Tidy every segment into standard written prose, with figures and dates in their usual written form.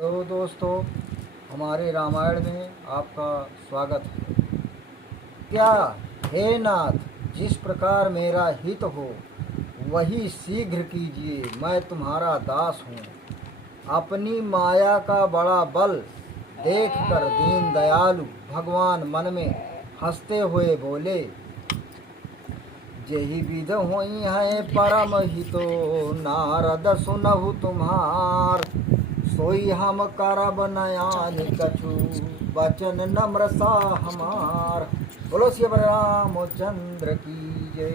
तो दोस्तों, हमारे रामायण में आपका स्वागत है। क्या हे नाथ, जिस प्रकार मेरा हित हो वही शीघ्र कीजिए, मैं तुम्हारा दास हूँ। अपनी माया का बड़ा बल देख कर दीन दयालु भगवान मन में हंसते हुए बोले, जेहि विध होई है परम हितो, नारद सुनहु तुम्हार। सोई हम करब नयान कछु, बचन नम्र सा हमार। बोलो श्री रामचंद्र की जय।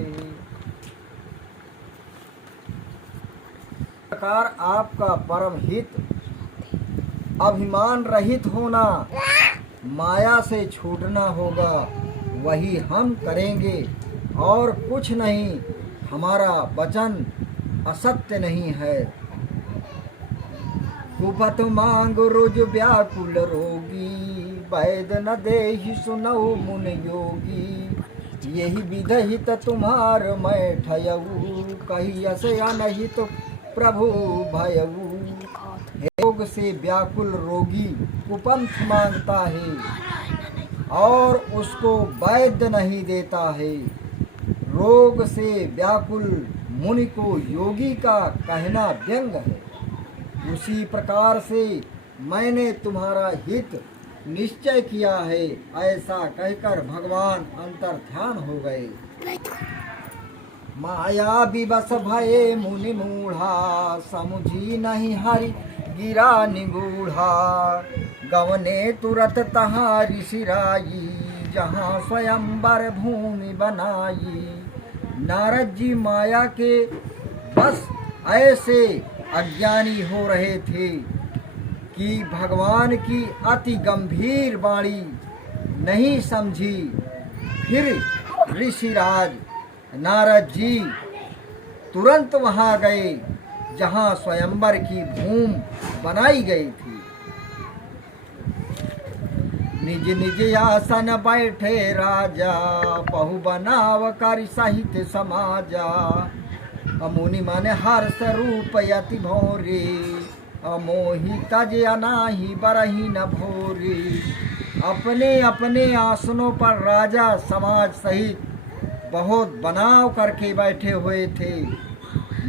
प्रकार आपका परम हित, अभिमान रहित होना, माया से छूटना होगा, वही हम करेंगे और कुछ नहीं। हमारा वचन असत्य नहीं है। कुपथ मांग रुज व्याकुल रोगी, वैद न देहि सुनऊ मुन योगी। यही विधहित तुम्हार मैं ठयऊ, कहियस अनहित प्रभु भयऊ। रोग से व्याकुल रोगी कुपंथ मांगता है और उसको वैद्य नहीं देता है। रोग से व्याकुल मुनि को योगी का कहना व्यंग है। उसी प्रकार से मैंने तुम्हारा हित निश्चय किया है, ऐसा कहकर भगवान अंतर ध्यान हो गए। माया विवश भये मुनि मूढ़ा, समुझी नहीं हरि गिरा निगूढ़ा। गवने तुरत तहाँ ऋषिराई, जहाँ स्वयंवर भूमि बनाई। नारद जी माया के बस ऐसे अज्ञानी हो रहे थे कि भगवान की अति गंभीर वाणी नहीं समझी। फिर ऋषिराज नारद जी तुरंत वहाँ गए जहाँ स्वयंवर की भूमि बनाई गई थी। निज निज आसन बैठे राजा, बहु बनाव कर सहित समाजा। मुनि मन हर्ष रूप यति भोरे, अमोहि तज अनाहि बरहि न भोरे। अपने अपने आसनों पर राजा समाज सहित बहुत बनाव करके बैठे हुए थे।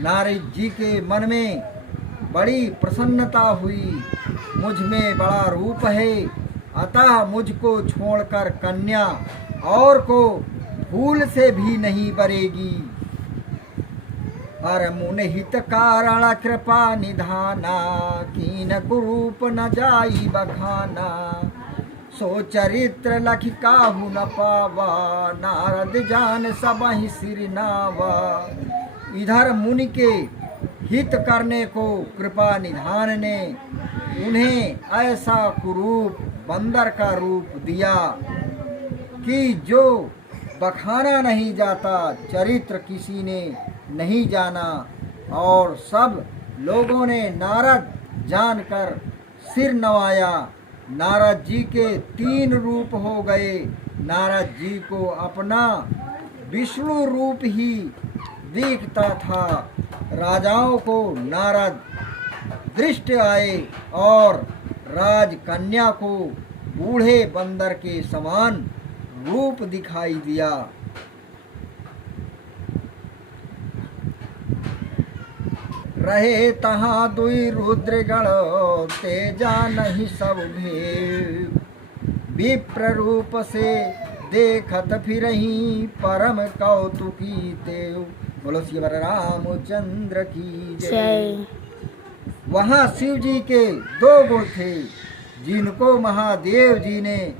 नारद जी के मन में बड़ी प्रसन्नता हुई। मुझ में बड़ा रूप है, अतः मुझको छोड़कर कन्या और को फूल से भी नहीं बरेगी। हर मुनि हित कारण कृपा निधाना, कीन कुरूप न जाई बखाना। सो चरित्र लखि काहू न पावा, नारद जान सबहि सिर नावा। इधर मुनि के हित करने को कृपा निधान ने उन्हें ऐसा कुरूप बंदर का रूप दिया कि जो बखाना नहीं जाता, चरित्र किसी ने नहीं जाना। और सब लोगों ने नारद जानकर सिर नवाया। नारद जी के 3 रूप हो गए। नारद जी को अपना विष्णु रूप ही दिखता था। राजाओं को नारद दृष्टि आए और राजकन्या को बूढ़े बंदर के समान रूप दिखाई दिया। रहे तहाँ दुई रुद्रगण, तेजा नहीं सब भेद। विप्र रूप से देखत फिरहीं, परम कौतुकी तेव। बोलो श्री रामचंद्र की जय। वहाँ शिव जी के 2 गुण थे, जिनको महादेव जी ने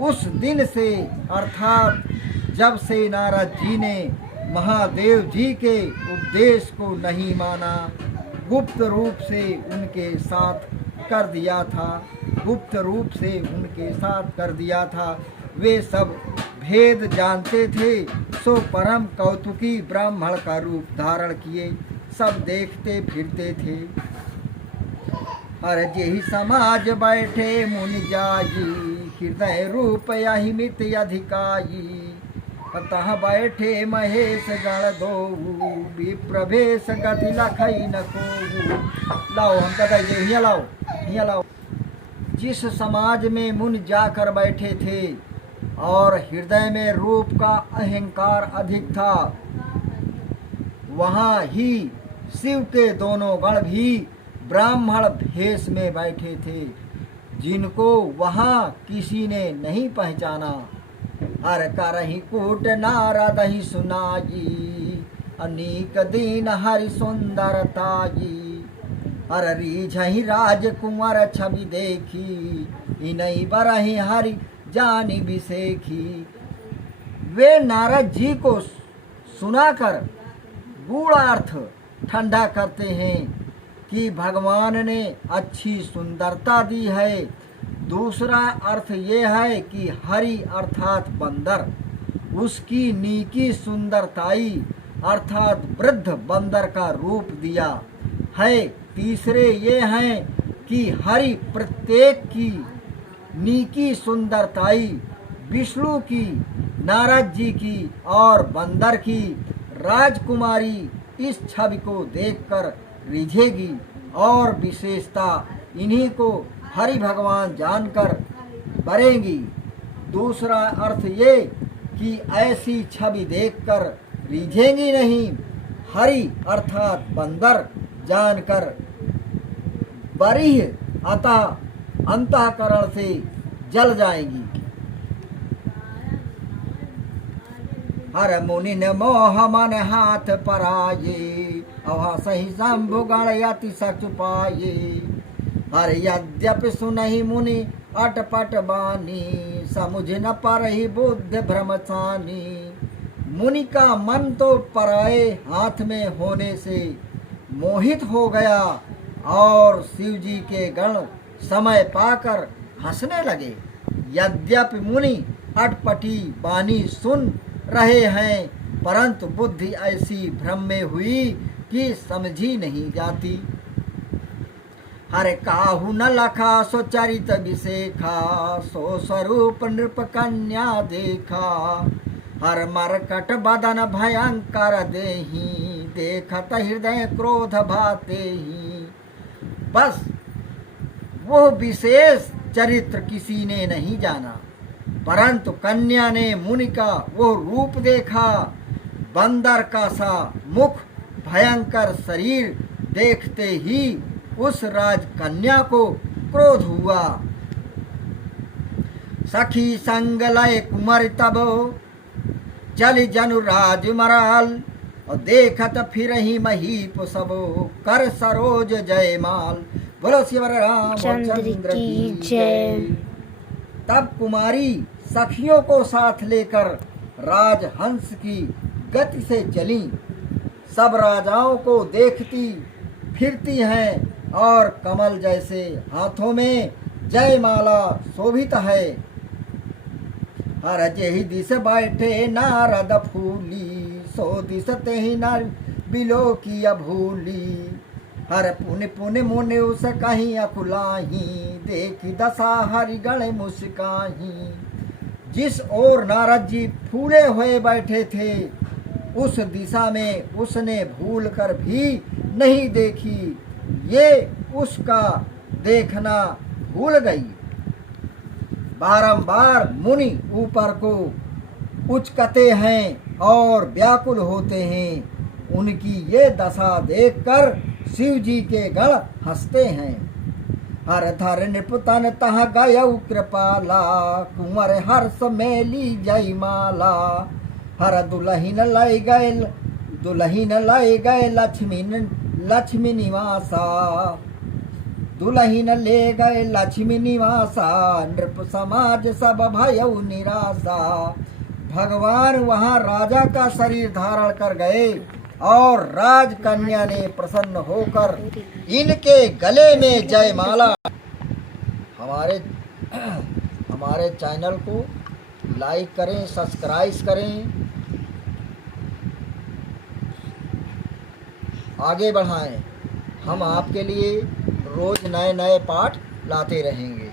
उस दिन से अर्थात जब से नारद जी ने महादेव जी के उपदेश को नहीं माना, गुप्त रूप से उनके साथ कर दिया था। गुप्त रूप से उनके साथ कर दिया था। वे सब भेद जानते थे, सो परम कौतुकी ब्राह्मण का रूप धारण किए सब देखते फिरते थे। हर जेहि समाज बैठे मुनि जाई, हृदय रूप यही मित अधिकाई। तहाँ बैठे महेश गण दो, विप्रभेश गति लखई न को। लाओ हम कहते हैं हिया लाओ, हिया लाओ। जिस समाज में मुनि जाकर बैठे थे और हृदय में रूप का अहंकार अधिक था, वहाँ ही शिव के दोनों गण भी ब्राह्मण भेष में बैठे थे, जिनको वहाँ किसी ने नहीं पहचाना। हर करहि कूट नारदहि सुनाई, अनेक दीन हरि सुंदरताई। हर रीझहि राजकुमार छवि देखी, इनहि बरहि हरि जानी बिसेखी। वे नारद जी को सुनाकर गूढ़ अर्थ ठंडा करते हैं कि भगवान ने अच्छी सुंदरता दी है। दूसरा अर्थ ये है कि हरि अर्थात बंदर, उसकी नीकी सुंदरताई अर्थात वृद्ध बंदर का रूप दिया है। तीसरे ये हैं कि हरि प्रत्येक की नीकी सुंदरताई विष्णु की, नारद जी की और बंदर की राजकुमारी इस छवि को देखकर रिझेगी और विशेषता इन्हीं को हरि भगवान जानकर बरेंगी। दूसरा अर्थ ये कि ऐसी छवि देखकर रिझेंगी नहीं, हरि अर्थात बंदर जानकर बरीह अतः अंतःकरण से जल जाएंगी। हर मुनि न मोह मन हाथ पराये, अवा सही शंभु गण यति सच पाये। हर यद्यपि सुनहि मुनि अटपट बानी, समुझ न परहि बुद्ध भ्रमसानी। मुनि का मन तो पराये हाथ में होने से मोहित हो गया और शिव जी के गण समय पाकर हंसने लगे। यद्यपि मुनि अटपटी बानी सुन रहे हैं, परंतु बुद्धि ऐसी भ्रम में हुई कि समझी नहीं जाती। हर काहू न लखा सो चरित विशेखा, सो स्वरूप नृप कन्या देखा। हर मरकट बदन भयंकर देही, देखत हृदय क्रोध भाते ही। बस वो विशेष चरित्र किसी ने नहीं जाना, परंतु कन्या ने मुनि का वो रूप देखा। बंदर का सा मुख, भयंकर शरीर देखते ही उस राजकन्या को क्रोध हुआ। सखी संग लय कुमार तब, चल जनु राज मराल। और देखत फिर ही महीप सबो, कर सरोज जयमाल। बोलो शिव रामचंद्र की जय। तब कुमारी सखियों को साथ लेकर राजहंस की गति से चली। सब राजाओं को देखती फिरती हैं और कमल जैसे हाथों में जयमाला शोभित है। हर जेहि दिस बैठे नारद फूली, सो दिस तेहि नर बिलो की भूली। हर पुन पुन मुनि उस कहीं अकुलाही, देखी दशा हरि गण मुस्काही। जिस ओर नारद जी फूले हुए बैठे थे, उस दिशा में उसने भूल कर भी नहीं देखी। ये उसका देखना भूल गई। बारंबार मुनि ऊपर को उचकते हैं और व्याकुल होते हैं। उनकी ये दशा देखकर शिव जी के गण हंसते हैं। हर धर नृपतन तह गय कृपाला, कुंवर हर्ष मेली जयमाला। हर दुलहिन लय गए लक्ष्मी निवासा। दुलहिन ले गए लक्ष्मी निवासा, नृप समाज सब भयउ निराशा। भगवान वहाँ राजा का शरीर धारण कर गए और राजकन्या ने प्रसन्न होकर इनके गले में जयमाला। हमारे चैनल को लाइक करें, सब्सक्राइब करें, आगे बढ़ाएं। हम आपके लिए रोज नए नए पाठ लाते रहेंगे।